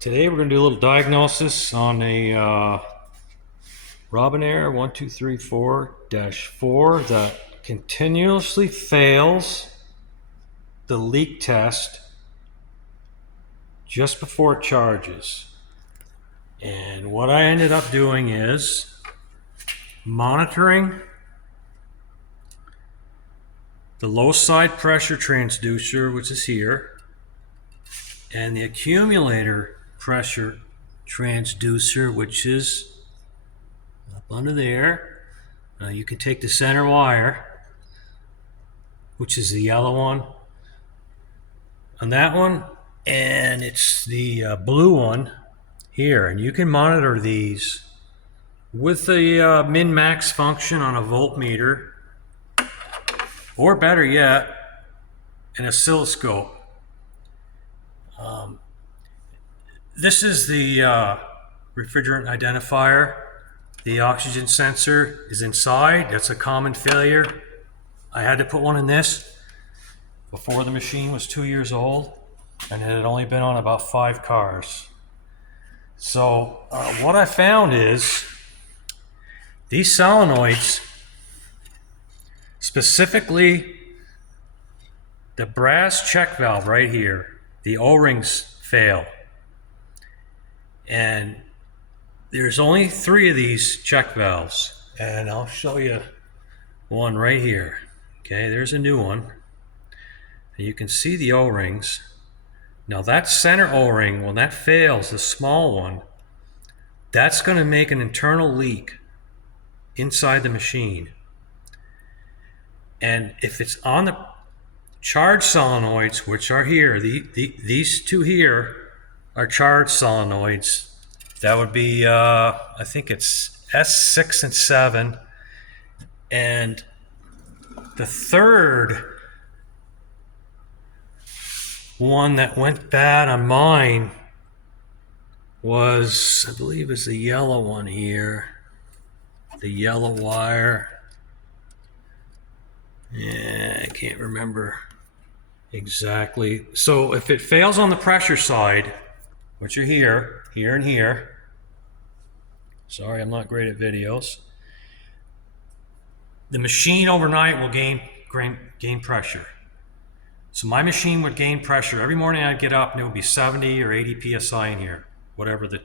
Today we're going to do a little diagnosis on a Robinair 1234-4 that continuously fails the leak test just before it charges. And what I ended up doing is monitoring the low side pressure transducer, which is here, and the accumulator pressure transducer, which is up under there. You can take the center wire, which is the yellow one, on that one, and it's the blue one here. And you can monitor these with the min-max function on a voltmeter, or better yet, an oscilloscope. This is the refrigerant identifier. The oxygen sensor is inside. That's a common failure. I had to put one in this before the machine was 2 years old, and it had only been on about 5 cars. So what I found is these solenoids, specifically the brass check valve right here, the O-rings fail. And there's only 3 of these check valves, and I'll show you one right here. Okay, there's a new one. And you can see the O-rings. Now that center O-ring, when that fails, the small one, that's going to make an internal leak inside the machine. And if it's on the charged solenoids, which are here, these 2 here are charged solenoids. That would be, I think it's S6 and 7. And the third one that went bad on mine was, I believe is the yellow one here. The yellow wire. Yeah, I can't remember exactly. So if it fails on the pressure side, which are here, here and here. Sorry, I'm not great at videos. The machine overnight will gain pressure. So my machine would gain pressure. Every morning I'd get up and it would be 70 or 80 psi in here, whatever the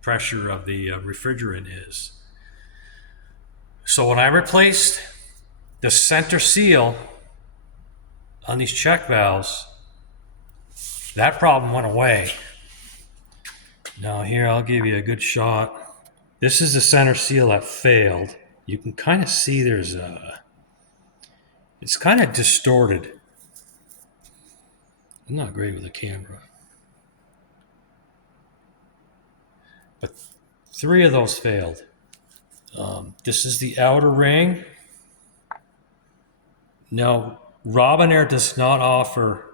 pressure of the refrigerant is. So when I replaced the center seal on these check valves, that problem went away. Now here, I'll give you a good shot. This is the center seal that failed. You can kind of see there's it's kind of distorted. I'm not great with the camera. But 3 of those failed. This is the outer ring. Now, Robinair does not offer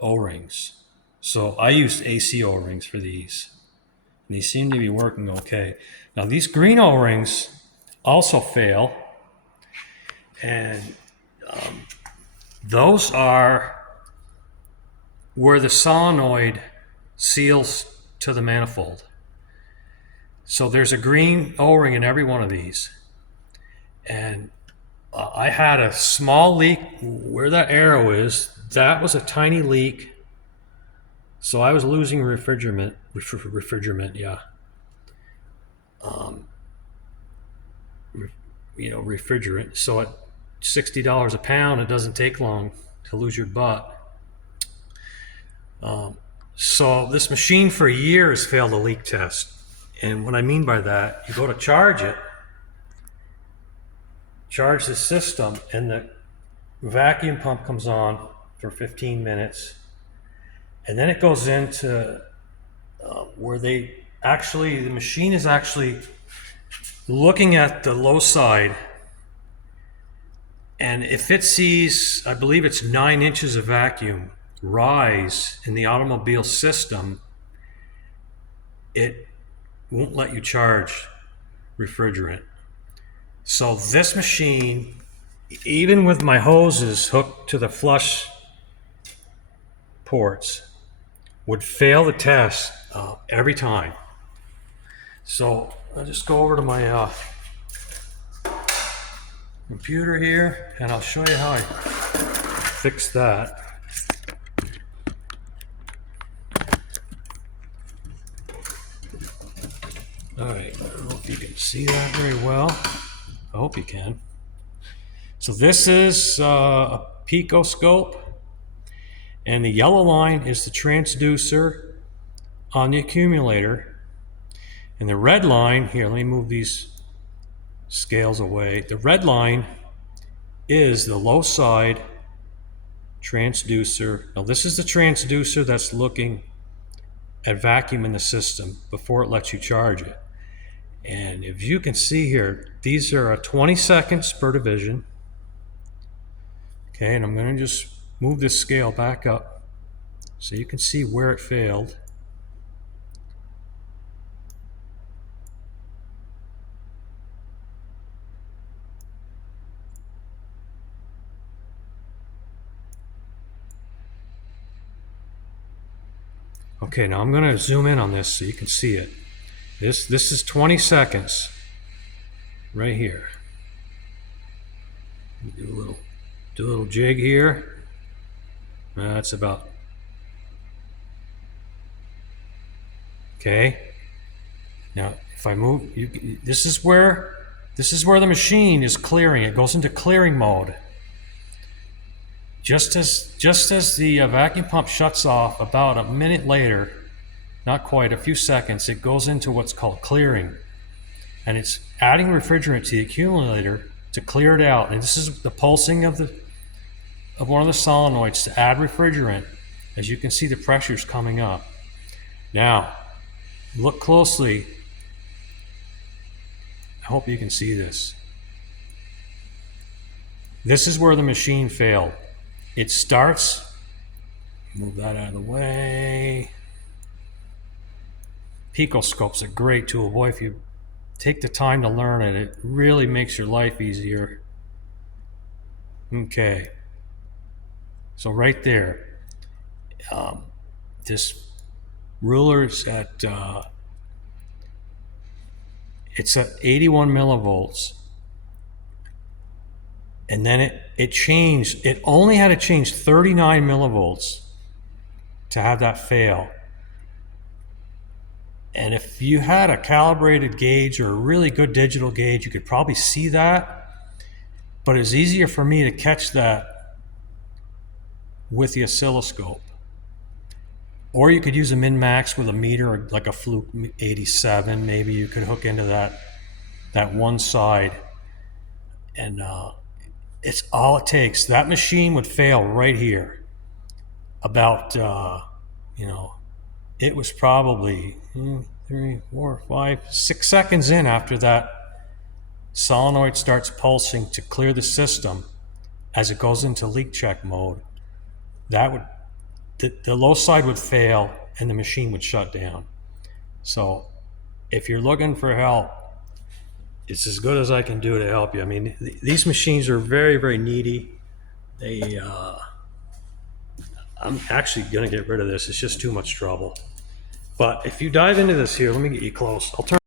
O-rings. So I used AC O-rings for these. And these seem to be working okay. Now these green O-rings also fail. And those are where the solenoid seals to the manifold. So there's a green O-ring in every one of these. And I had a small leak where that arrow is. That was a tiny leak. So I was losing refrigerant, yeah. Refrigerant. So at $60 a pound, it doesn't take long to lose your butt. So this machine for a year has failed a leak test. And what I mean by that, you go to charge it, charge the system, and the vacuum pump comes on for 15 minutes. And then it goes into where the machine is actually looking at the low side. And if it sees, I believe it's 9 inches of vacuum rise in the automobile system, it won't let you charge refrigerant. So this machine, even with my hoses hooked to the flush ports, would fail the test every time. So I'll just go over to my computer here and I'll show you how I fix that. Alright, I don't know if you can see that very well. I hope you can. So this is a Picoscope, and the yellow line is the transducer on the accumulator. And the red line, here, let me move these scales away. The red line is the low side transducer. Now this is the transducer that's looking at vacuum in the system before it lets you charge it. And if you can see here, these are a 20-second spur division. Okay, and I'm going to just move this scale back up so you can see where it failed. Okay, now I'm going to zoom in on this so you can see it. This is 20 seconds right here. Do a little jig here. That's about. Okay. Now, if I move, this is where the machine is clearing. It goes into clearing mode. Just as the vacuum pump shuts off, about a minute later, not quite, a few seconds, it goes into what's called clearing. And it's adding refrigerant to the accumulator to clear it out. And this is the pulsing of one of the solenoids to add refrigerant. As you can see, the pressure's coming up. Now, look closely. I hope you can see this. This is where the machine failed. It starts, move that out of the way. Picoscope's a great tool. Boy, if you take the time to learn it, it really makes your life easier. Okay. So right there, this ruler's at, it's at 81 millivolts. And then it changed. It only had to change 39 millivolts to have that fail. And if you had a calibrated gauge or a really good digital gauge, you could probably see that. But it's easier for me to catch that with the oscilloscope. Or you could use a min-max with a meter, like a Fluke 87. Maybe you could hook into that one side. And it's all it takes. That machine would fail right here. About, it was probably 3, 4, 5, 6 seconds in after that solenoid starts pulsing to clear the system as it goes into leak check mode. The low side would fail and the machine would shut down. So if you're looking for help, it's as good as I can do to help you. I mean, these machines are very, very needy. I'm actually going to get rid of this. It's just too much trouble. But if you dive into this here, let me get you close. I'll turn